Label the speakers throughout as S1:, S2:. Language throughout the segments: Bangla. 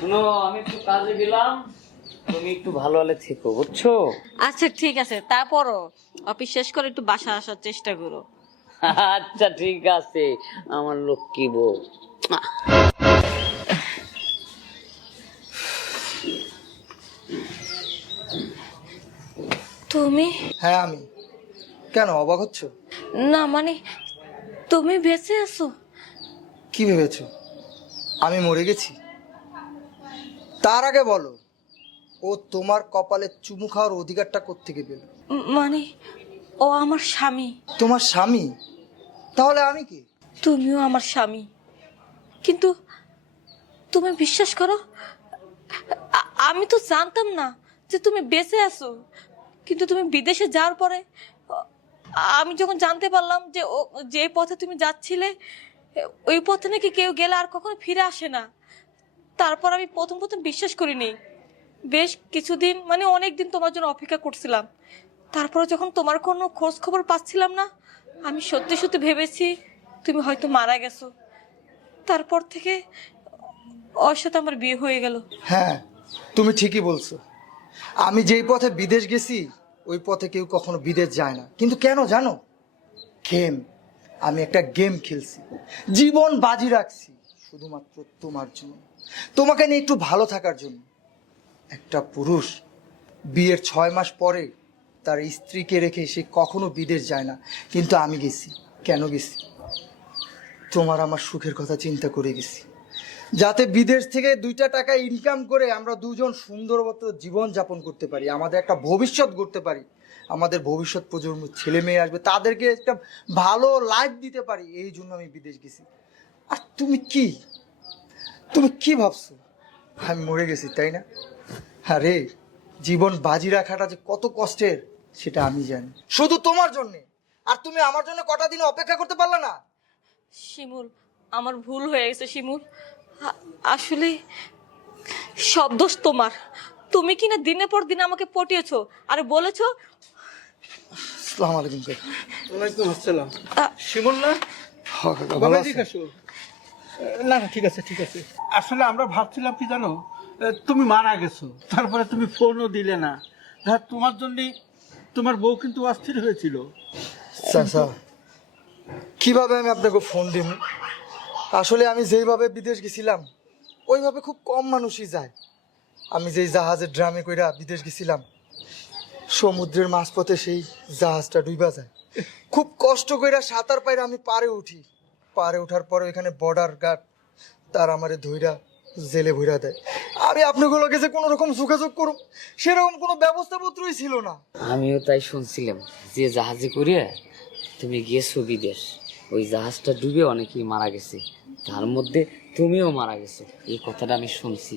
S1: শুনো আমি একটু কাজে গেলাম। তুমি একটু ভালো হলে থেকো বুঝছ?
S2: আচ্ছা ঠিক আছে। তারপরও অফিস শেষ করে একটু বাসা আসার চেষ্টা করো।
S1: আচ্ছা ঠিক আছে। আমার লক্ষ্মী বউ।
S2: তুমি?
S3: হ্যাঁ আমি। কেন অবাক হচ্ছ?
S2: না মানে তুমি বেঁচে আছো।
S3: কি ভেবেছো? আমি মরে গেছি? তার আগে বলো ও তোমার কপালে চুমু খাওয়ার অধিকারটা কোত্থেকে পেল?
S2: মানে ও আমার স্বামী।
S3: তোমার স্বামী? তাহলে আমি কি?
S2: তুমিও আমার স্বামী। কিন্তু তুমি বিশ্বাস করো আ- আমি তো জানতাম না যে তুমি বেঁচে আছো। কিন্তু তুমি বিদেশে যাওয়ার পরে আ- আমি যখন জানতে পারলাম যে ও যে পথে তুমি যাচ্ছিলে ওই পথে নাকি কেউ গেলে আর কখনো ফিরে আসে না। তারপর আমি প্রথম প্রথম বিশ্বাস করিনি। বেশ কিছুদিন মানে অনেক দিন তোমার জন্য অপেক্ষা করছিলাম। তারপরে যখন তোমার কোনো খোঁজ খবর পাচ্ছিলাম না, আমি সত্যি সত্যি ভেবেছি তুমি হয়তো মারা গেছো। তারপর থেকে ওর সাথে আমার বিয়ে হয়ে গেল।
S3: হ্যাঁ তুমি ঠিকই বলছো। আমি যেই পথে বিদেশ গেছি, ওই পথে কেউ কখনো বিদেশ যায় না। কিন্তু কেন জানো? গেম। আমি একটা গেম খেলছি। জীবন বাজি রাখছি। শুধুমাত্র তোমার জন্য। তোমাকে নিয়ে একটু ভালো থাকার জন্য। একটা পুরুষ বিয়ের ছয় মাস পরে তার স্ত্রীকে রেখে সে কখনো বিদেশ যায় না। কিন্তু আমি গেছি। কেন গেছি? তোমার আমার সুখের কথা চিন্তা করে গেছি। যাতে বিদেশ থেকে দুইটা টাকা ইনকাম করে আমরা দুজন সুন্দরবত জীবন যাপন করতে পারি, আমাদের একটা ভবিষ্যৎ গড়তে পারি, আমাদের ভবিষ্যৎ প্রজন্ম ছেলে মেয়ে আসবে, তাদেরকে একটা ভালো লাইফ দিতে পারি, এই জন্য আমি বিদেশ গেছি। আর তুমি কি? তুমি কি ভাবছ? আমি মরে গেছি তাই না? আরে জীবন বাজি রাখাটা যে কত কষ্টের সেটা আমি জানি। শুধু তোমার জন্যে। আর তুমি আমার জন্য কটা দিন অপেক্ষা করতে পারলে না?
S2: শিমুল আমার ভুল হয়ে গেছে শিমুল। আসলে সব দোষ তোমার। তুমি কি না দিনের পর দিন আমাকে পটিয়েছো আর বলেছ
S3: আসসালামু আলাইকুম।
S4: ওয়ালাইকুম আসসালাম। শিমুল না?
S3: হ, কাকা, ভালো
S4: আছো না ঠিক আছে ঠিক আছে। আসলে আমরা ভাবছিলাম কি জানো তুমি মারা গেছো, তারপরে তুমি ফোনও দিলে না। ধর, তোমার জন্যই তোমার বউ কিন্তু অস্থির হয়েছিল।
S3: চাচা কীভাবে আমি আপনাকে ফোন দিব? আসলে আমি যেইভাবে বিদেশ গেছিলাম, ওইভাবে খুব কম মানুষই যায়। আমি যেই জাহাজের ড্রামে কইরা বিদেশ গেছিলাম, সমুদ্রের মাঝপথে সেই জাহাজটা ডুইবা যায়। খুব কষ্ট কইরা সাঁতার পাইরা আমি পারে উঠি। পারে ওঠার পরে এখানে বর্ডার গার্ড তার আমারে ধইরা জেলে ভইরা দেয়। আমি আপনাগুলোকে যে কোনো রকম যোগাযোগ করুম সেরকম কোনো ব্যবস্থাপত্রই ছিল না।
S1: আমিও তাই শুনছিলাম যে জাহাজে করে তুমি গেছো বিদেশ ওই জাহাজটা ডুবে অনেকেই মারা গেছে তার মধ্যে তুমিও মারা গেছো এই কথাটা আমি শুনছি।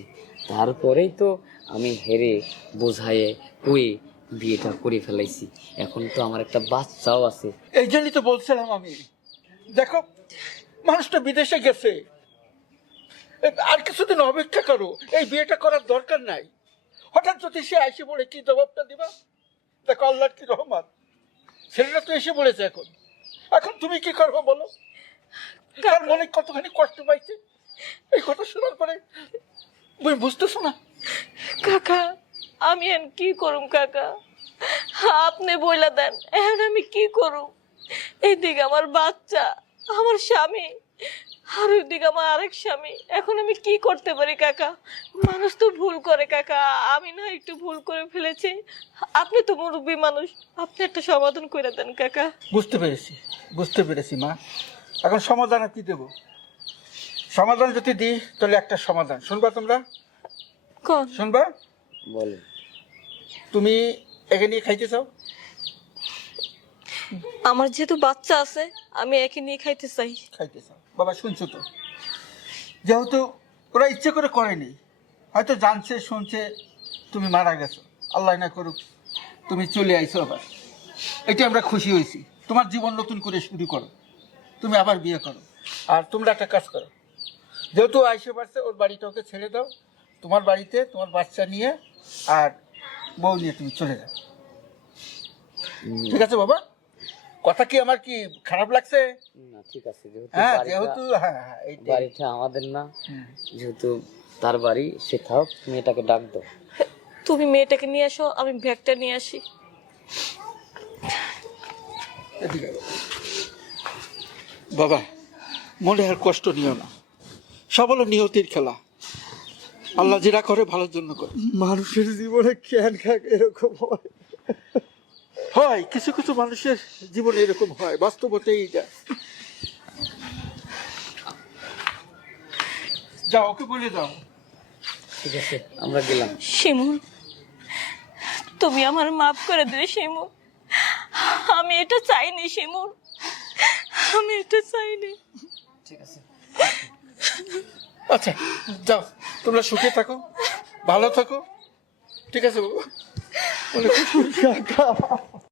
S1: তারপরেই তো আমি হেরে বোঝায়ে কয়ে বিয়েটা করে ফেলাইছি। এখন তো আমার একটা বাচ্চাও আছে।
S4: এই জন্যই তো বলছিলাম আমি। দেখো মানুষটা বিদেশে গেছে। আর কিছুদিন অপেক্ষা করো এই বিয়েটা করার দরকার নাই। হঠাৎ যদি সে এসে পড়ে কি জবাবটা দিবা? দেখো আল্লাহর কি রহমান ছেলেটা তো এসে পড়েছে এখন। এখন তুমি কি করব বলো? তার মনে কতখানি কষ্ট পাইছে? এই কথা শোনার পরে তুমি বুঝতেছো না?
S2: কাকা আমি এখন কি করুম কাকা? আপনি বইলা দেন এখন আমি কি করুম? এইদিকে আমার বাচ্চা। আমার স্বামী আর ওইদিকে আমার আরেক স্বামী। এখন আমি কি করতে পারি কাকা? মানুষ তো ভুল করে কাকা। আমি না একটু ভুল করে ফেলেছি। আপনি তো মুরব্বী মানুষ। আপনি একটা সমাধান করে দেন কাকা।
S4: বুঝতে পেরেছি বুঝতে পেরেছি মা। এখন সমাধান কি দেবো? সমাধান যদি দিই তাহলে একটা সমাধান। শুনবা তোমরা?
S2: কোন?
S4: শুনবা?
S1: বলো।
S4: তুমি একে নিয়ে খাইতে চাও?
S2: আমার যেহেতু বাচ্চা আছে, আমি একে নিয়ে খাইতে চাই।
S4: খাইতে চাও। বাবা, শুনছো তো? যেহেতু ওরা ইচ্ছে করে করেনি হয়তো জানছে, শুনছে, তুমি মারা গেছো। আল্লাহ না করুক, তুমি চলে আইছো আবার। এটা আমরা খুশি হয়েছি। তোমার জীবন নতুন করে শুরু করো। তুমি আবার বিয়ে করো। আর তোমরা একটা কাজ করো। যেহেতু আইসে পারছে ওর বাড়িটা ওকে ছেড়ে দাও। তোমার বাড়িতে তোমার বাচ্চা নিয়ে আর বউ নিয়ে তুমি চলে যাও। ঠিক আছে বাবা? কথা কি আমার কি খারাপ লাগছে?
S1: না ঠিক আছে যেহেতু
S4: হ্যাঁ
S1: বাড়িটা-
S4: যেহেতু হ্যাঁ হ্যাঁ
S1: বাড়িটা আমাদের না যেহেতু তার বাড়ি সে থাক মেয়েটাকে ডাক দাও।
S2: তুমি মেয়েটাকে নিয়ে এসো আমি ব্যাগটা নিয়ে আসি।
S4: বাবা মনে আর কষ্ট নিও না। সব হলো নিয়তির খেলা। আল্লাহ যেটা করে ভালোর জন্য করে।
S3: মানুষের জীবনে কেন খাক এরকম হয়।
S4: হয় কিছু কিছু মানুষের জীবনে এরকম হয় বাস্তবতেই যা যাও ওকে বলে দাও।
S1: ঠিক আছে আমরা গেলাম।
S2: শিমুল তুমি আমার মাফ করে দিলে শিমুল আমি এটা চাইনি শিমুল আমি এটা চাইনি।
S1: ঠিক আছে।
S4: আচ্ছা যাও তোমরা সুখে থাকো ভালো থাকো। ঠিক আছে